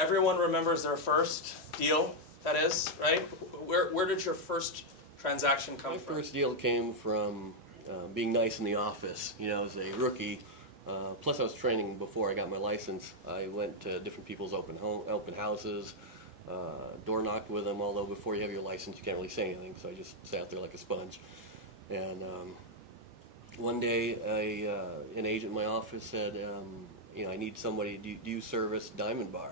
everyone remembers their first deal, that is, right? Where did your first transaction come from? My first deal came from being nice in the office. You know, as a rookie, plus I was training before I got my license. I went to different people's open houses, door knocked with them, although before you have your license you can't really say anything, so I just sat there like a sponge. And one day an agent in my office said, you know, I need somebody, do you service Diamond Bar?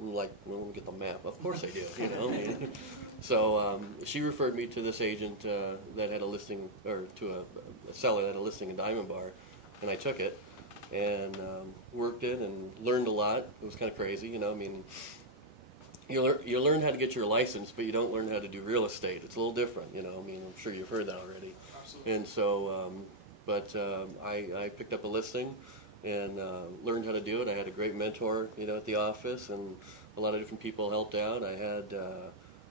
I'm like, well, let me get the map. Of course I do, you know. I mean, so she referred me to this agent that had a listing, or to a seller that had a listing in Diamond Bar, and I took it and worked it and learned a lot. It was kind of crazy, you know. I mean, you learn how to get your license, but you don't learn how to do real estate. It's a little different, you know. I mean, I'm sure you've heard that already. Absolutely. And so, I picked up a listing and learned how to do it. I had a great mentor, you know, at the office, and a lot of different people helped out. I had,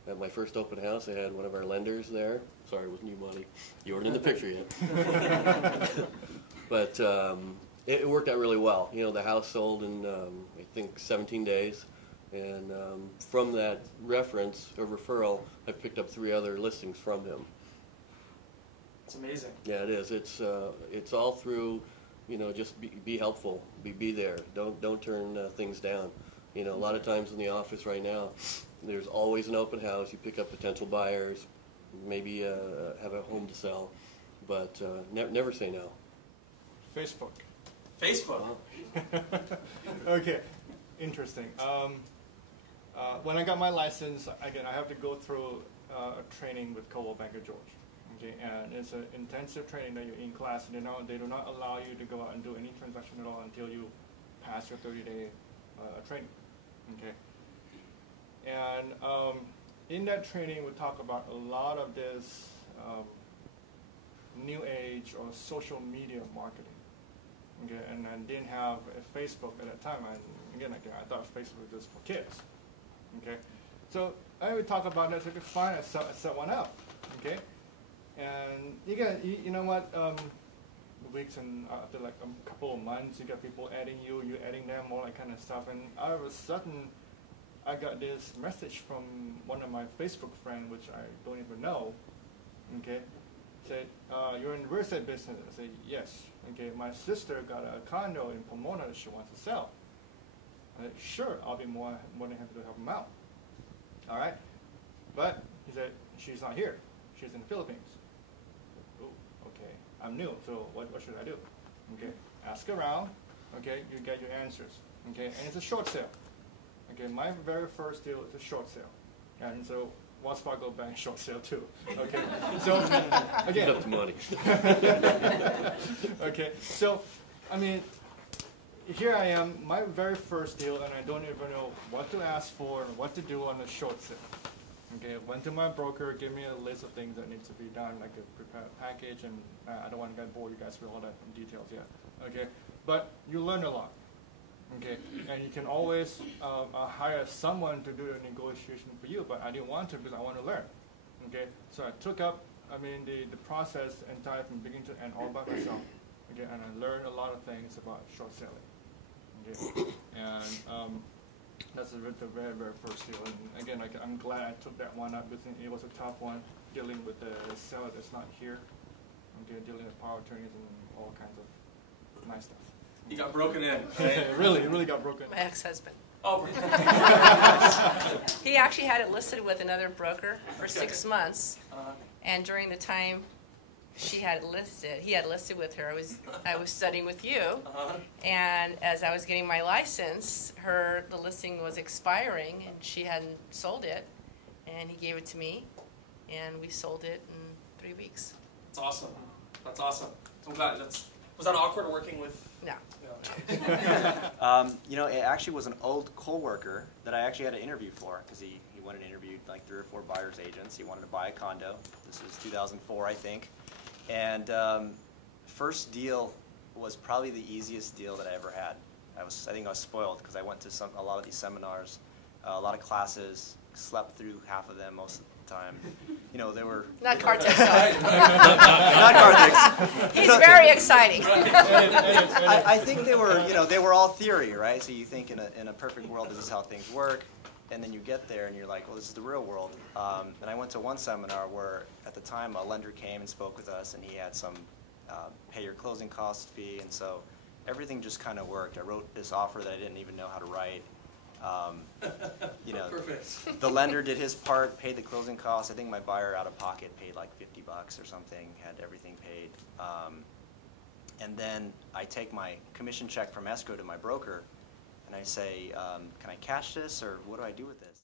at my first open house, I had one of our lenders there. Sorry, it was new money. You weren't in the picture yet. But it worked out really well. You know, the house sold in, I think, 17 days. And from that reference, or referral, I've picked up 3 other listings from him. It's amazing. Yeah, it is. It's all through, you know, just be helpful, be there. Don't turn things down. You know, a lot of times in the office right now, there's always an open house. You pick up potential buyers, maybe have a home to sell, but never say no. Facebook. Facebook. Okay, interesting. When I got my license, again, I have to go through a training with Coldwell Banker George. Okay, and it's an intensive training that you're in class. And they do not allow you to go out and do any transaction at all until you pass your 30-day training. Okay, and in that training, we talk about a lot of this new age or social media marketing. Okay, and I didn't have a Facebook at that time. And again, I thought Facebook was just for kids. Okay, so I would talk about that. So I could find, I set one up. Okay. And you know what, weeks and after like a couple of months, you got people adding you adding them, all that kind of stuff. And all of a sudden, I got this message from one of my Facebook friends, which I don't even know, okay, said, you're in the real estate business? I said, yes. Okay, my sister got a condo in Pomona that she wants to sell. I said, sure, I'll be more than happy to help them out. All right, but he said, she's not here. She's in the Philippines. I'm new, so what should I do? Okay, ask around. Okay, you get your answers. Okay, and it's a short sale. Okay, my very first deal is a short sale, and so Wells Fargo Bank short sale too. Okay, so again, up the money. Okay, so I mean, here I am, my very first deal, and I don't even know what to ask for and what to do on a short sale. Okay, went to my broker, gave me a list of things that needs to be done, like a prepared package, and I don't want to bore you guys with all that details yet. Okay, but you learn a lot. Okay, and you can always hire someone to do the negotiation for you, but I didn't want to because I want to learn. Okay, so I took up, the process entire from beginning to end all by myself. Okay, and I learned a lot of things about short selling. Okay, and that's the very, very first deal. And again, I'm glad I took that one up because it was a tough one, dealing with the seller that's not here. Okay, dealing with power attorneys and all kinds of nice stuff. You got broken in. It really got broken in. My ex-husband. Oh. He actually had it listed with another broker for 6 months, and during the time he had listed with her, I was studying with you, and as I was getting my license, the listing was expiring, and she hadn't sold it, and he gave it to me, and we sold it in 3 weeks. That's awesome. That's awesome. I'm glad. Was that awkward working with? No. You know, it actually was an old co-worker that I actually had an interview for, because he went and interviewed like 3 or 4 buyer's agents. He wanted to buy a condo. This was 2004, I think. And first deal was probably the easiest deal that I ever had. I think I was spoiled because I went to a lot of these seminars, a lot of classes, slept through half of them, the time. You know, they were Not Karthik, sorry. not Karthik. He's very exciting. I think they were, you know, they were all theory, right? So you think in a perfect world, this is how things work, and then you get there and you're like, well, this is the real world. And I went to one seminar where, at the time, a lender came and spoke with us, and he had some pay your closing costs fee, and so everything just kind of worked. I wrote this offer that I didn't even know how to write. You know, Perfect. the lender did his part, paid the closing costs. I think my buyer out of pocket paid like $50 or something, had everything paid. And then I take my commission check from escrow to my broker, and I say, can I cash this, or what do I do with this?